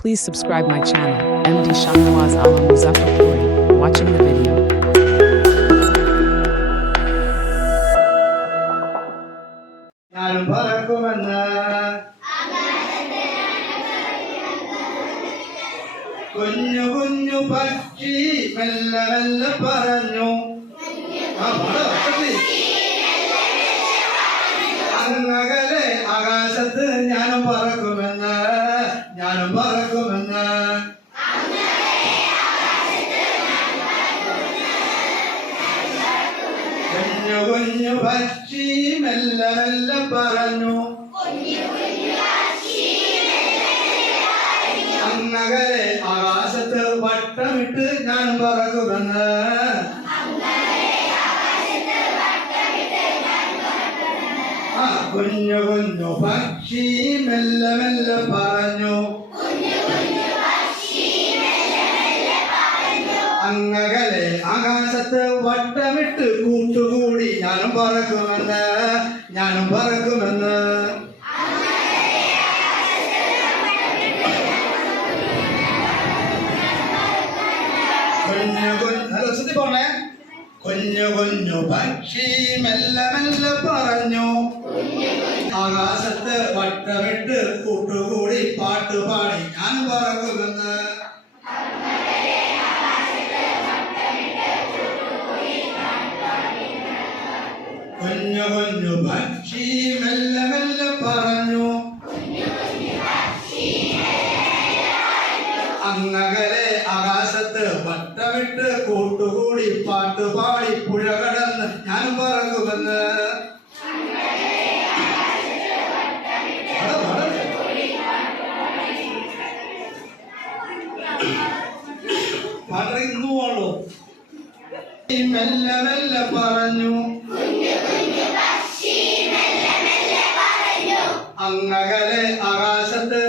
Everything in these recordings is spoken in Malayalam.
Please subscribe my channel, MD Shahnawaz Alam Muzaffarpuri. Watching the video. ഞാനും പറക്കുമെന്ന് കുഞ്ഞു കുഞ്ഞു പക്ഷി മെല്ലെ മെല്ലെ പറഞ്ഞു ആ പാട് ഒക്കത്തി. അങ്ങകലെ ആകാശത്ത് ഞാനും പറക്കുമെന്ന് ഞാനും പറക്കുമെന്ന് കുഞ്ഞു കുഞ്ഞു പക്ഷി മെല്ലെ മെല്ലെ പറഞ്ഞു അങ്ങകലെ ആകാശത്ത് വട്ടമിട്ട് ഞാൻ പറക്കുമെന്ന് ആ കുഞ്ഞു കുഞ്ഞു പക്ഷി മെല്ലെ മെല്ലെ പറഞ്ഞു ആകാശത്ത് വട്ടമിട്ട് കൂട്ടുകൂടി ഞാനും പറക്കുമെന്ന് ഞാനും പറക്കുമെന്ന് കുഞ്ഞു കുഞ്ഞു നല്ല ശ്രദ്ധി പറഞ്ഞേ കുഞ്ഞു കുഞ്ഞു പക്ഷി മെല്ലെ മെല്ലെ പറഞ്ഞു ആകാശത്ത് വട്ടമിട്ട് കൂട്ടുകൂടി പാട്ടുപാടി ഞാൻ പറക്കുമെന്ന് കുഞ്ഞു കുഞ്ഞു പക്ഷി മെല്ലെ മെല്ലെ പറഞ്ഞു. അങ്ങകലെ ആകാശത്ത് വട്ടമിട്ട് കൂട്ടുകൂടി പാട്ടുപാടി പുഴ കടന്ന് ഞാൻ പറങ്ങുമെന്ന്. പാടോ മെല്ലെ മെല്ലെ പറഞ്ഞു. അങ്ങകലെ ആകാശത്ത്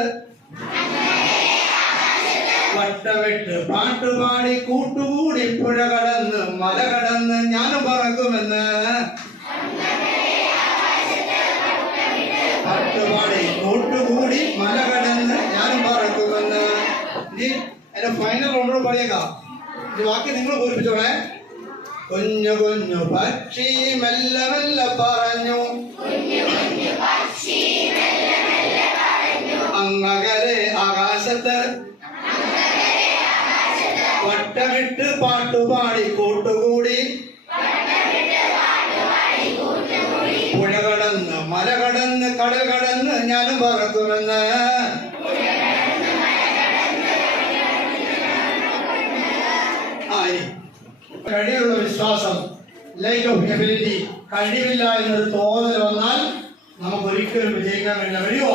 വട്ടമിട്ട് പാട്ടുപാടി കൂട്ടുകൂടി പുഴ കടന്ന് മല കടന്ന് ഞാൻ പറക്കുമെന്ന് പാട്ടുപാടി കൂട്ടുകൂടി മല കടന്ന് ഞാൻ പറക്കുമെന്ന് ഇനി എന്റെ ഫൈനൽ റൗണ്ട് പറയേക്കാം ഈ ബാക്കി നിങ്ങൾ പൂരിപ്പിച്ചോളെ കുഞ്ഞു കുഞ്ഞു പക്ഷി മെല്ലെ മെല്ലെ പറഞ്ഞു. അങ്ങകലെ ആകാശത്ത് വട്ടമിട്ട് പാട്ടുപാടി കൂട്ടുകൂടി. പുഴ കടന്ന് മല കടന്ന് കടൽ കടന്ന് ഞാൻ പറക്കുമെന്ന്. ആയി. കഴിയുള്ള വിശ്വാസം ലൈക്ക് ഓഫ് എബിലിറ്റി കഴിവില്ല എന്നൊരു തോന്നൽ വന്നാൽ നമുക്ക് ഒരിക്കലും വിജയിക്കാൻ കഴിയില്ല. വരുമോ